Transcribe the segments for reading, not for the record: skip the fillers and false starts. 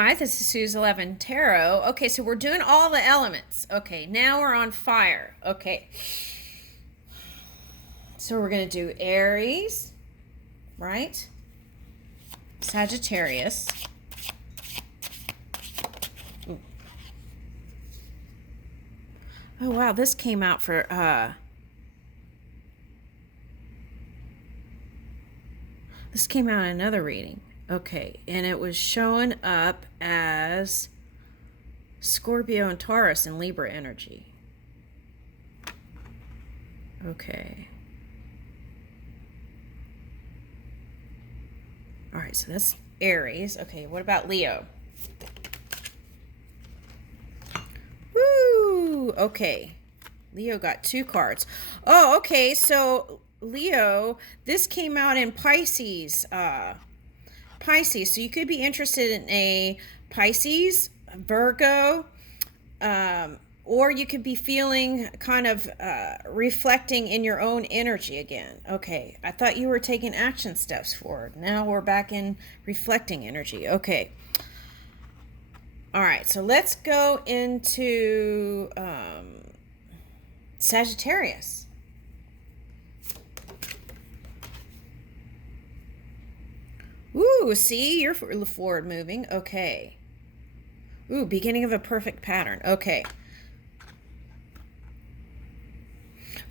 Hi, this is Sue's 11 Tarot. Okay, so we're doing all the elements. Okay, now we're on fire. Okay, so we're going to do Aries, right? Sagittarius. Ooh. Oh, wow, this came out for, this came out in another reading. Okay, and it was showing up as Scorpio and Taurus and Libra energy. Okay. All right, so that's Aries. Okay, what about Leo? Woo! Okay. Leo got two cards. Oh, okay. So Leo, this came out in Pisces. Pisces. So you could be interested in a Pisces, Virgo, or you could be feeling kind of reflecting in your own energy again. Okay, I thought you were taking action steps forward. Now we're back in reflecting energy. Okay. All right, so let's go into Sagittarius. Ooh, see, you're forward moving. Okay. Ooh, beginning of a perfect pattern. Okay.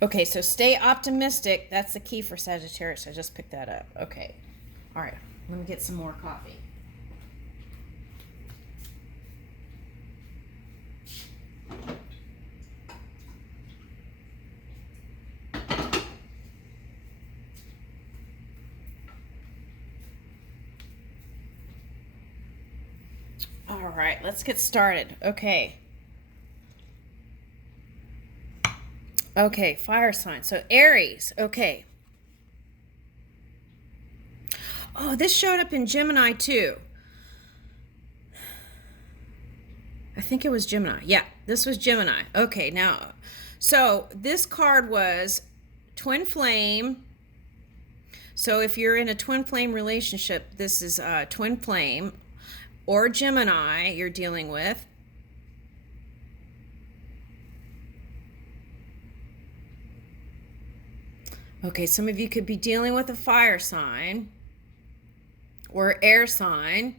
Okay, so stay optimistic. That's the key for Sagittarius. I just picked that up. Okay. All right, let me get some more coffee. All right, let's get started. Okay. Okay, fire sign. So Aries. Okay. Oh, this showed up in Gemini too. I think it was Gemini. Yeah, this was Gemini. Okay, now, so this card was twin flame. So if you're in a twin flame relationship, this is twin flame or Gemini you're dealing with. Okay, some of you could be dealing with a fire sign or air sign.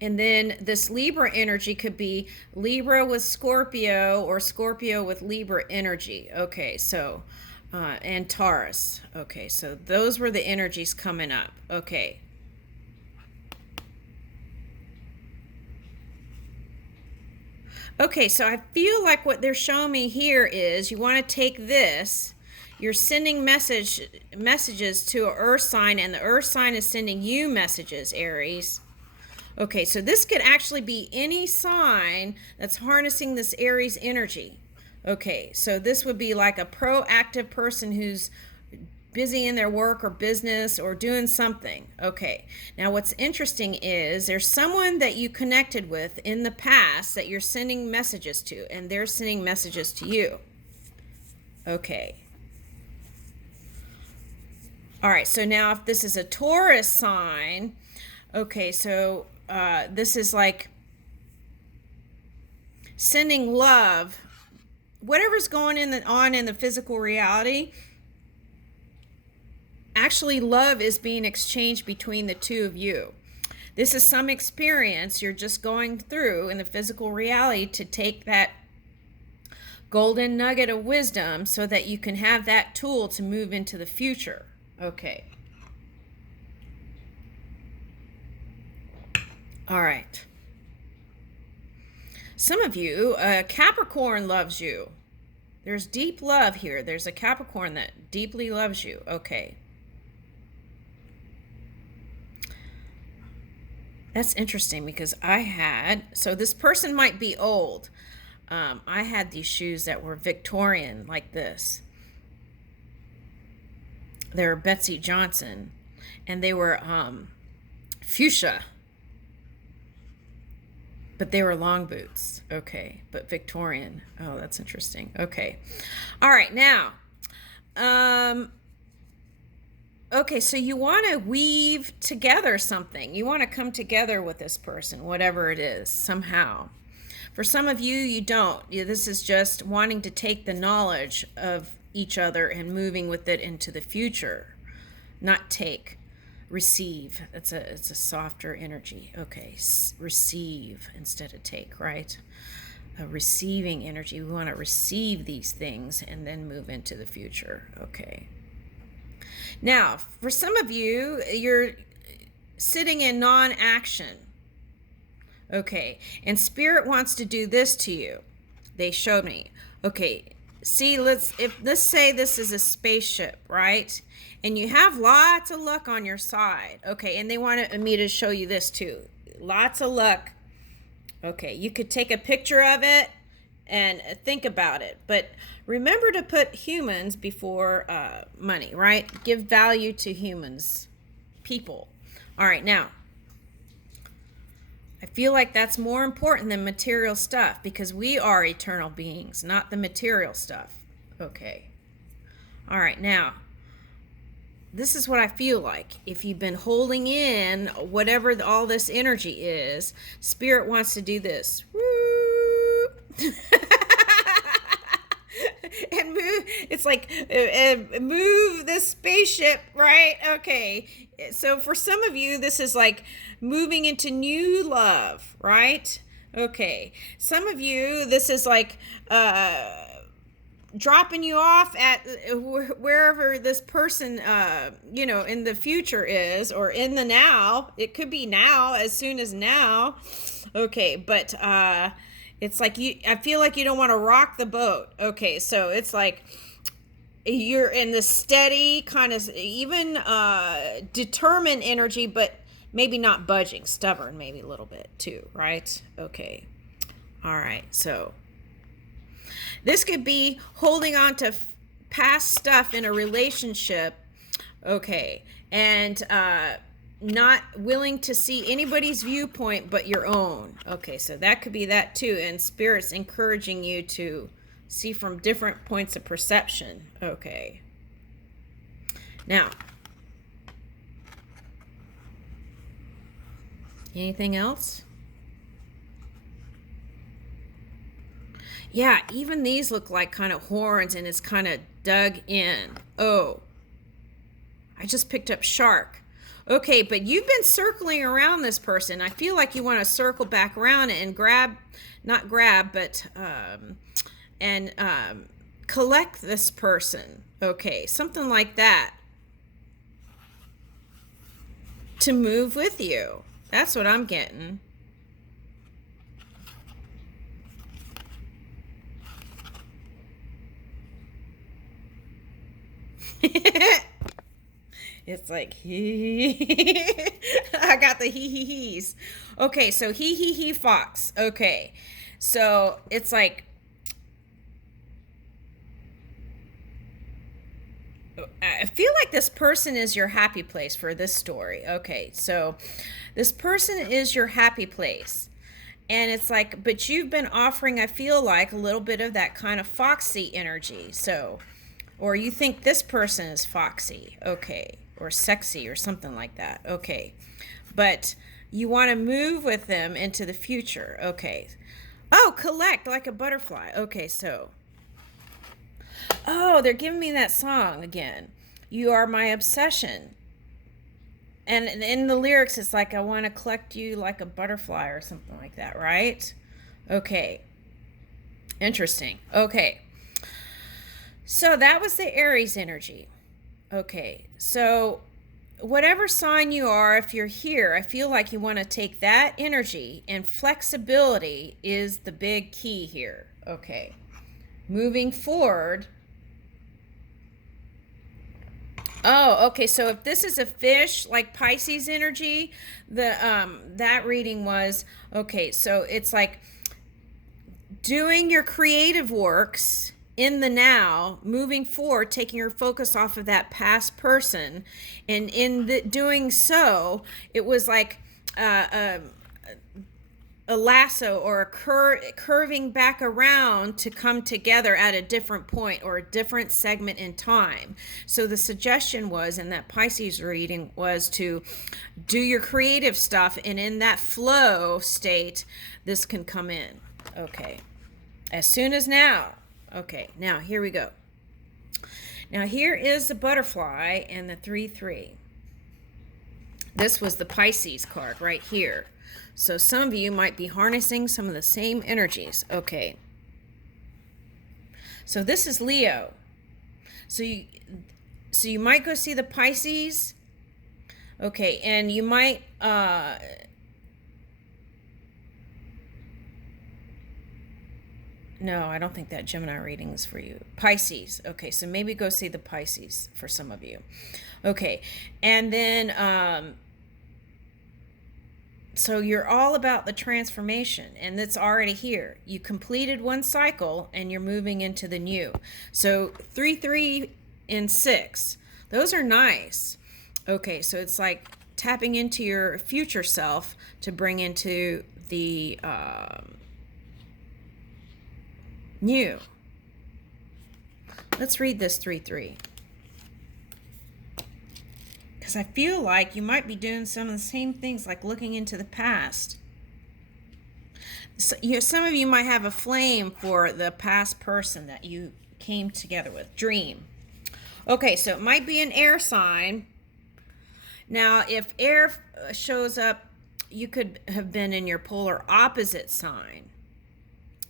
And then this Libra energy could be Libra with Scorpio or Scorpio with Libra energy. Okay, so, and Taurus. Okay, so those were the energies coming up. Okay. Okay, so I feel like what they're showing me here is you want to take this, you're sending messages to an earth sign, and the earth sign is sending you messages, Aries. Okay, so this could actually be any sign that's harnessing this Aries energy. Okay, so this would be like a proactive person who's busy in their work or business or doing something. Okay, now what's interesting is there's someone that you connected with in the past that you're sending messages to, and they're sending messages to you. Okay. All right, so now if this is a Taurus sign, okay, so this is like sending love, whatever's going on in the physical reality. Actually, love is being exchanged between the two of you. This is some experience you're just going through in the physical reality to take that golden nugget of wisdom so that you can have that tool to move into the future. Okay. All right. Some of you, Capricorn loves you. There's deep love here. There's a Capricorn that deeply loves you. Okay. That's interesting because so this person might be old. I had these shoes that were Victorian like this. They were Betsy Johnson, and they were fuchsia, but they were long boots. Okay, but Victorian. Oh, that's interesting. Okay. All right, now, Okay, so you want to weave together something. You want to come together with this person, whatever it is, somehow. For some of you, you don't. This is just wanting to take the knowledge of each other and moving with it into the future. Not take, receive. It's a softer energy. Okay, receive instead of take, right? A receiving energy. We want to receive these things and then move into the future. Okay. Now, for some of you, you're sitting in non-action. Okay, and Spirit wants to do this to you. They showed me. Okay, see, let's say this is a spaceship, right? And you have lots of luck on your side. Okay, and they wanted me to show you this too. Lots of luck. Okay, you could take a picture of it and think about it. But remember to put humans before money, right? Give value to humans, people. All right, now, I feel like that's more important than material stuff because we are eternal beings, not the material stuff. Okay. All right, now, this is what I feel like. If you've been holding in whatever all this energy is, Spirit wants to do this. Woo! And move. It's like move this spaceship, right? Okay. So for some of you, this is like moving into new love, right? Okay. Some of you, this is like dropping you off at wherever this person, in the future is, or in the now. It could be now, as soon as now. Okay, but it's like I feel like you don't want to rock the boat. Okay, so it's like you're in the steady kind of even determined energy, but maybe not budging, stubborn maybe a little bit too, right? Okay. All right. So this could be holding on to past stuff in a relationship. Okay. And not willing to see anybody's viewpoint but your own. Okay, so that could be that too. And Spirit's encouraging you to see from different points of perception. Okay. Now, anything else? Yeah, even these look like kind of horns and it's kind of dug in. Oh, I just picked up shark. Okay, but you've been circling around this person. I feel like you want to circle back around and collect this person. Okay, something like that. To move with you. That's what I'm getting. It's like I got the he's. Okay, so he fox. Okay, so it's like I feel like this person is your happy place for this story. Okay, so this person is your happy place. And it's like, but you've been offering, I feel like, a little bit of that kind of foxy energy. So, or you think this person is foxy. Okay. Or sexy or something like that. Okay. But you want to move with them into the future. Okay. Oh, collect like a butterfly. Okay, so. Oh, they're giving me that song again. You are my obsession. And in the lyrics, it's like, I want to collect you like a butterfly or something like that, right? Okay. Interesting. Okay. So that was the Aries energy. Okay. So whatever sign you are, if you're here, I feel like you want to take that energy, and flexibility is the big key here. Okay. Moving forward. Oh, okay. So if this is a fish, like Pisces energy, that reading was okay. So it's like doing your creative works in the now, moving forward, taking your focus off of that past person, and in doing so, it was like a lasso or a curving back around to come together at a different point or a different segment in time. So the suggestion was in that Pisces reading was to do your creative stuff, and in that flow state, this can come in. Okay. As soon as now. Okay, now here we go. Now here is the butterfly and the 3-3. This was the Pisces card right here. So some of you might be harnessing some of the same energies. Okay. So this is Leo. So you might go see the Pisces. Okay, and you might no, I don't think that Gemini reading is for you. Pisces. Okay, so maybe go see the Pisces for some of you. Okay, and then so you're all about the transformation, and it's already here. You completed one cycle and you're moving into the new. So 3, 3, and 6, those are nice. Okay, so it's like tapping into your future self to bring into the new. Let's read this 3, 3. Because I feel like you might be doing some of the same things, like looking into the past. So, some of you might have a flame for the past person that you came together with. Dream. Okay, so it might be an air sign. Now, if air shows up, you could have been in your polar opposite sign.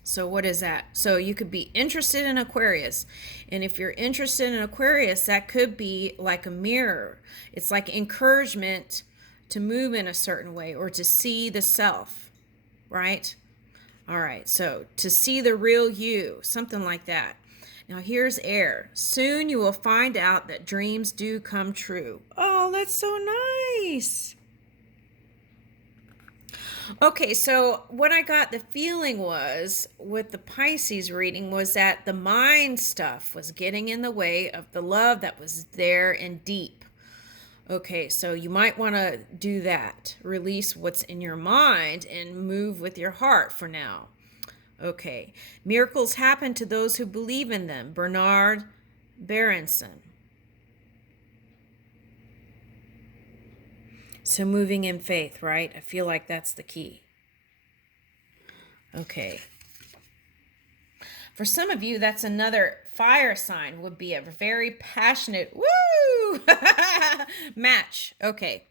So what is that? So you could be interested in Aquarius. And if you're interested in Aquarius, that could be like a mirror. It's like encouragement to move in a certain way or to see the self, right? All right, so to see the real you, something like that. Now here's air. Soon you will find out that dreams do come true. Oh, that's so nice. Okay, so what I got the feeling was with the Pisces reading was that the mind stuff was getting in the way of the love that was there and deep. Okay, so you might want to do that. Release what's in your mind and move with your heart for now. Okay, miracles happen to those who believe in them. Bernard Berenson. So moving in faith, right? I feel like that's the key. Okay. For some of you, that's another fire sign, would be a very passionate, woo, match. Okay.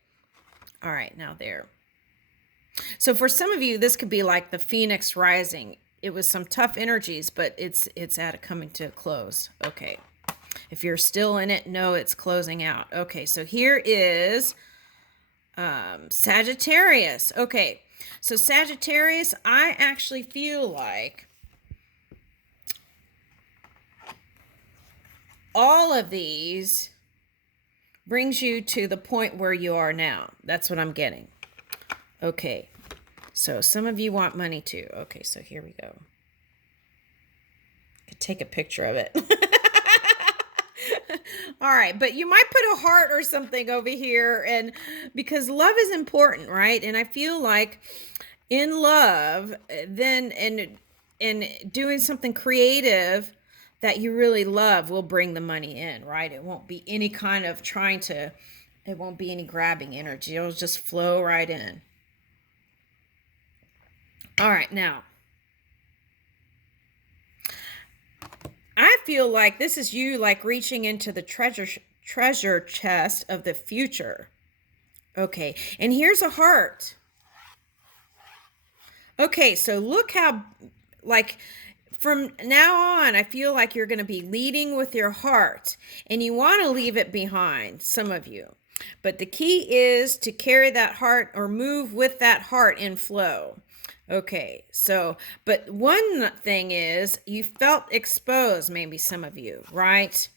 All right, now there. So for some of you, this could be like the Phoenix rising. It was some tough energies, but it's at a coming to a close. Okay. If you're still in it, no, it's closing out. Okay, so here is Sagittarius. Okay, so Sagittarius, I actually feel like all of these brings you to the point where you are now. That's what I'm getting. Okay, so some of you want money too. Okay, so here we go. I could take a picture of it. All right, but you might put a heart or something over here, and because love is important, right? And I feel like in love, then and doing something creative that you really love will bring the money in, right? It won't be any kind of it won't be any grabbing energy. It'll just flow right in. All right, now I feel like this is you like reaching into the treasure chest of the future. Okay, and here's a heart. Okay, so look how, like, from now on, I feel like you're going to be leading with your heart, and you want to leave it behind, some of you. But the key is to carry that heart or move with that heart in flow. Okay, so, but one thing is you felt exposed, maybe some of you, right?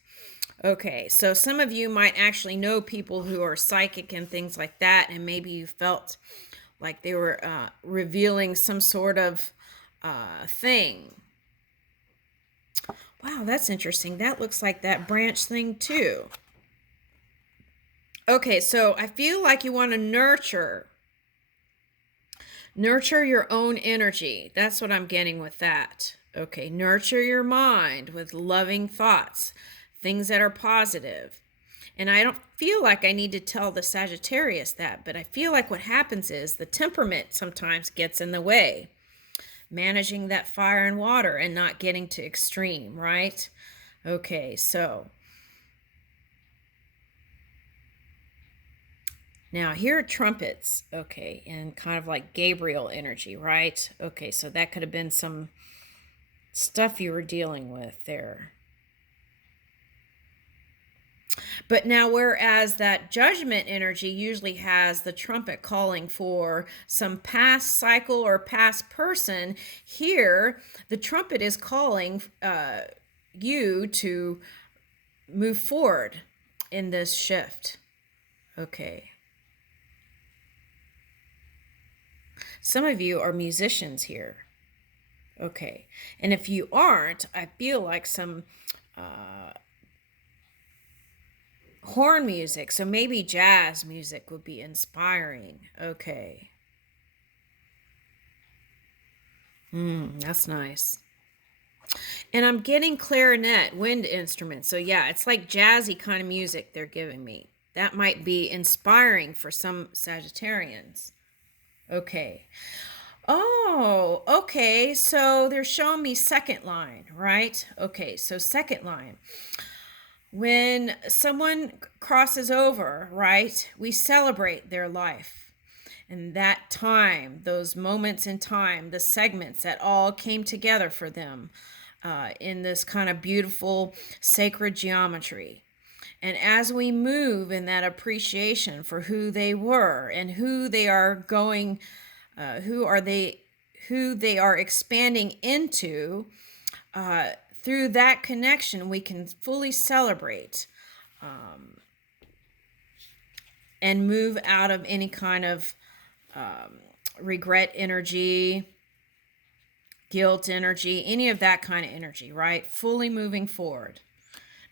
Okay, so some of you might actually know people who are psychic and things like that, and maybe you felt like they were revealing some sort of thing. Wow, that's interesting. That looks like that branch thing too. Okay, so I feel like you want to nurture Nurture your own energy. That's what I'm getting with that. Okay, nurture your mind with loving thoughts, things that are positive. And I don't feel like I need to tell the Sagittarius that, but I feel like what happens is the temperament sometimes gets in the way. Managing that fire and water and not getting to extreme, right? Okay, so now here are trumpets, okay, and kind of like Gabriel energy, right? Okay, so that could have been some stuff you were dealing with there. But now, whereas that judgment energy usually has the trumpet calling for some past cycle or past person, here the trumpet is calling you to move forward in this shift. Okay. Some of you are musicians here. Okay. And if you aren't, I feel like some horn music, so maybe jazz music would be inspiring. Okay. That's nice. And I'm getting clarinet, wind instruments. So yeah, it's like jazzy kind of music they're giving me. That might be inspiring for some Sagittarians. Okay. Oh, okay. So they're showing me second line, right? Okay, so second line. When someone crosses over, right, we celebrate their life. And that time, those moments in time, the segments that all came together for them in this kind of beautiful sacred geometry. And as we move in that appreciation for who they were and who they are going, who they are expanding into, through that connection, we can fully celebrate and move out of any kind of regret energy, guilt energy, any of that kind of energy, right? Fully moving forward.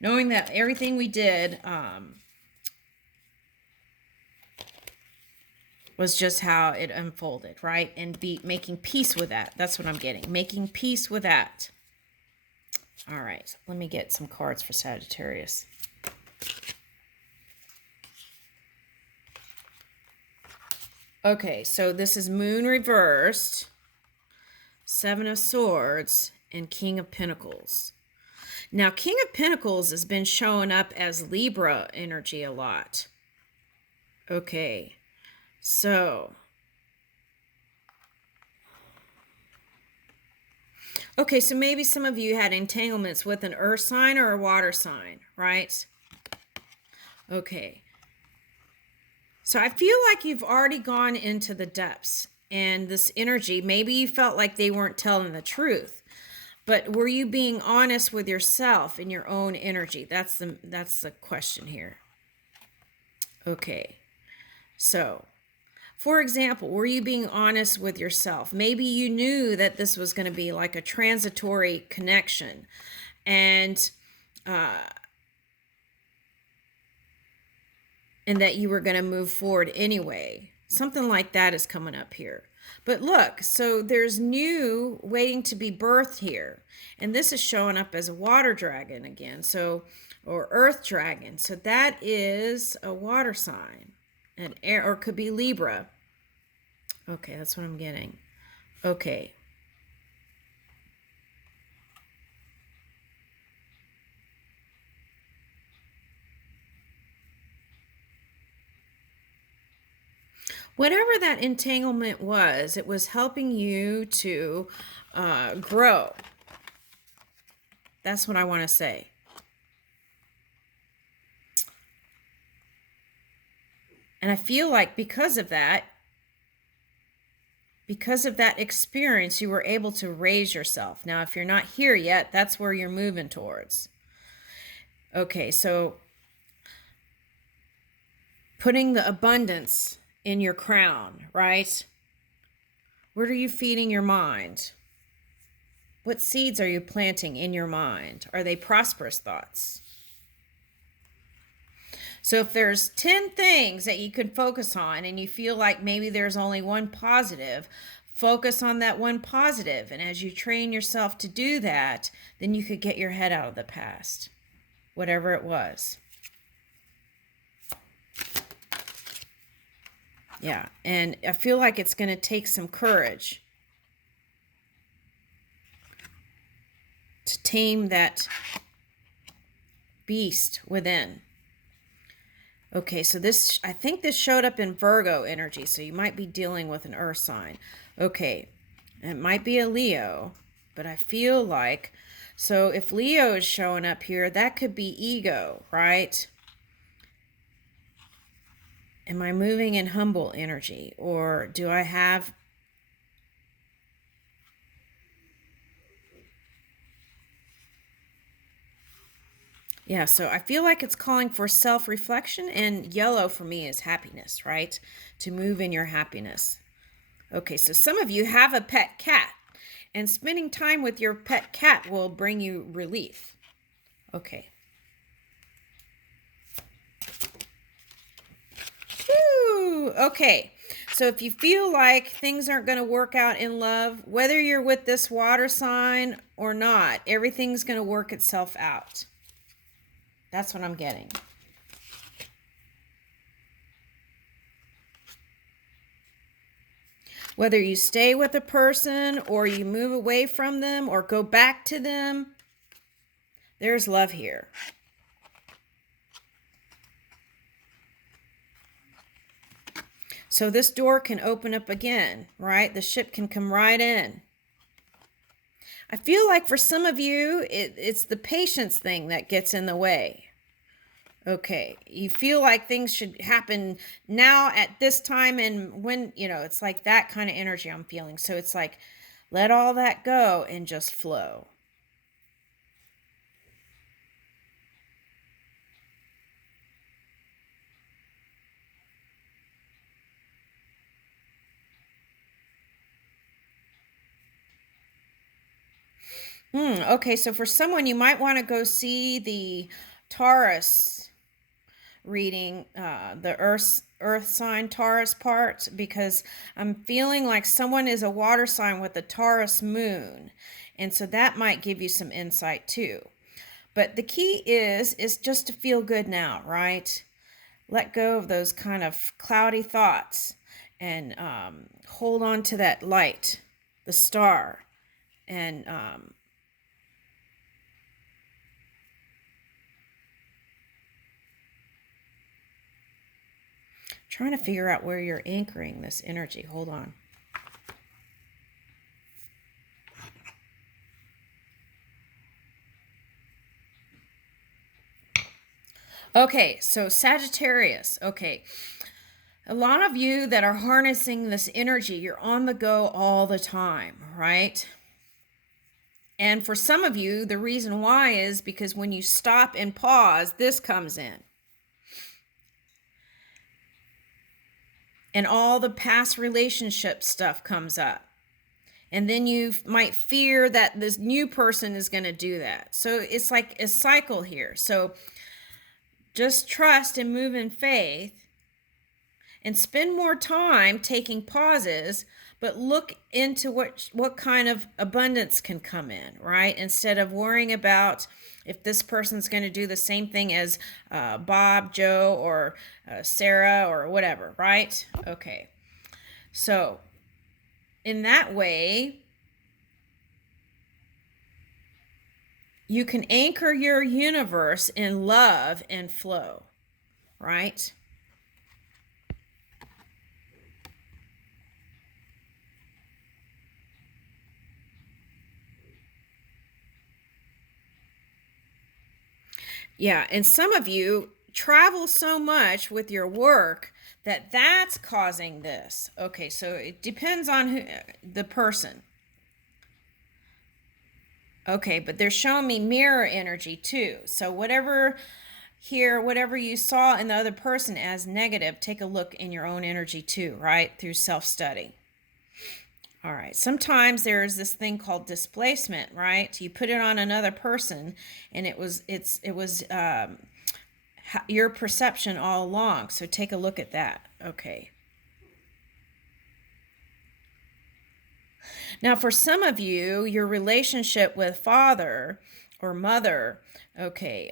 Knowing that everything we did was just how it unfolded, right? And making peace with that. That's what I'm getting. Making peace with that. All right, let me get some cards for Sagittarius. Okay, so this is Moon reversed, Seven of Swords, and King of Pentacles. Now, King of Pentacles has been showing up as Libra energy a lot. Okay, so maybe some of you had entanglements with an earth sign or a water sign, right? Okay. So I feel like you've already gone into the depths and this energy, maybe you felt like they weren't telling the truth, but were you being honest with yourself and your own energy? That's the question here. Okay. So, for example, were you being honest with yourself? Maybe you knew that this was going to be like a transitory connection and that you were going to move forward anyway. Something like that is coming up here. But look, so there's new waiting to be birthed here. And this is showing up as a water dragon again. So, or earth dragon. So that is a water sign. An air, or could be Libra. Okay, that's what I'm getting. Okay. Whatever that entanglement was, it was helping you to grow. That's what I want to say. And I feel like because of that experience, you were able to raise yourself. Now, if you're not here yet, that's where you're moving towards. Okay, so putting the abundance in your crown, right? What are you feeding your mind? What seeds are you planting in your mind? Are they prosperous thoughts? So if there's 10 things that you could focus on and you feel like maybe there's only one positive, focus on that one positive. And as you train yourself to do that, then you could get your head out of the past, whatever it was. Yeah, and I feel like it's going to take some courage to tame that beast within. Okay, so this, I think this showed up in Virgo energy, so you might be dealing with an earth sign. Okay, it might be a Leo, but I feel like, so if Leo is showing up here, that could be ego, right? Am I moving in humble energy, or do I have... Yeah, so I feel like it's calling for self-reflection, and yellow for me is happiness, right? To move in your happiness. Okay, so some of you have a pet cat, and spending time with your pet cat will bring you relief. Okay. Woo! Okay, so if you feel like things aren't going to work out in love, whether you're with this water sign or not, everything's going to work itself out. That's what I'm getting. Whether you stay with a person or you move away from them or go back to them, there's love here. So this door can open up again, right? The ship can come right in. I feel like for some of you, it's the patience thing that gets in the way. Okay, you feel like things should happen now at this time, and when, it's like that kind of energy I'm feeling. So it's like, let all that go and just flow. Okay, so for someone, you might want to go see the Taurus reading, the earth sign Taurus part, because I'm feeling like someone is a water sign with a Taurus moon, and so that might give you some insight too. But the key is just to feel good now, right? Let go of those kind of cloudy thoughts and hold on to that light, the star, and trying to figure out where you're anchoring this energy. Hold on. Okay, so Sagittarius. Okay. A lot of you that are harnessing this energy, you're on the go all the time, right? And for some of you, the reason why is because when you stop and pause, this comes in. And all the past relationship stuff comes up. And then you might fear that this new person is going to do that. So it's like a cycle here. So just trust and move in faith and spend more time taking pauses, but look into what kind of abundance can come in, right? Instead of worrying about if this person's going to do the same thing as Bob, Joe, or Sarah, or whatever, right? Okay. So in that way, you can anchor your universe in love and flow, right? Yeah, and some of you travel so much with your work that's causing this. Okay, so it depends on the person. Okay, but they're showing me mirror energy too. So whatever you saw in the other person as negative, take a look in your own energy too, right? Through self-study. All right. Sometimes there's this thing called displacement, right? You put it on another person, and it was your perception all along. So take a look at that. Okay. Now, for some of you, your relationship with father or mother, okay,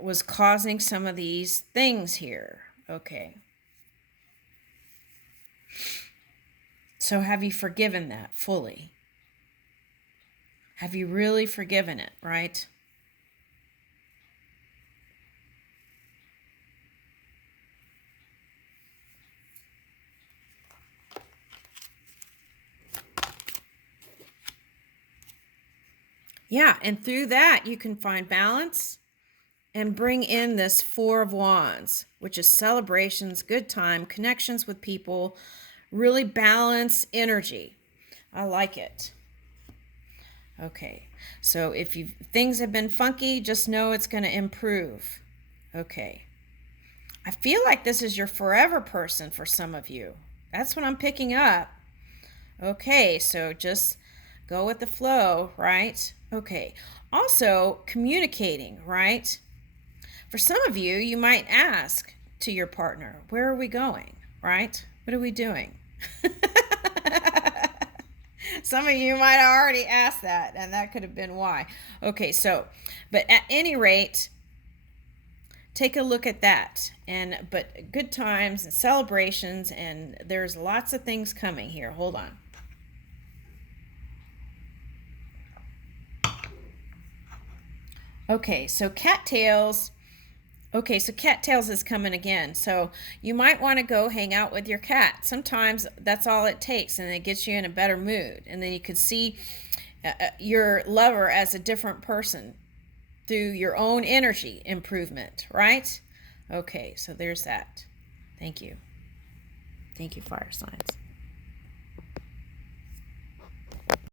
was causing some of these things here. Okay. So have you forgiven that fully? Have you really forgiven it, right? Yeah, and through that, you can find balance and bring in this Four of Wands, which is celebrations, good time, connections with people, really balance energy. I like it. Okay, so if things have been funky, just know it's going to improve. Okay. I feel like this is your forever person for some of you. That's what I'm picking up. Okay, so just go with the flow, right? Okay. Also, communicating, right? For some of you, you might ask to your partner, where are we going, right? What are we doing? Some of you might have already asked that, and that could have been why. Okay, so, but at any rate, take a look at that. But good times and celebrations, and there's lots of things coming here. Hold on. Okay, so cattails. Okay, so cattails is coming again. So you might want to go hang out with your cat. Sometimes that's all it takes, and it gets you in a better mood. And then you could see your lover as a different person through your own energy improvement, right? Okay, so there's that. Thank you. Thank you, fire signs.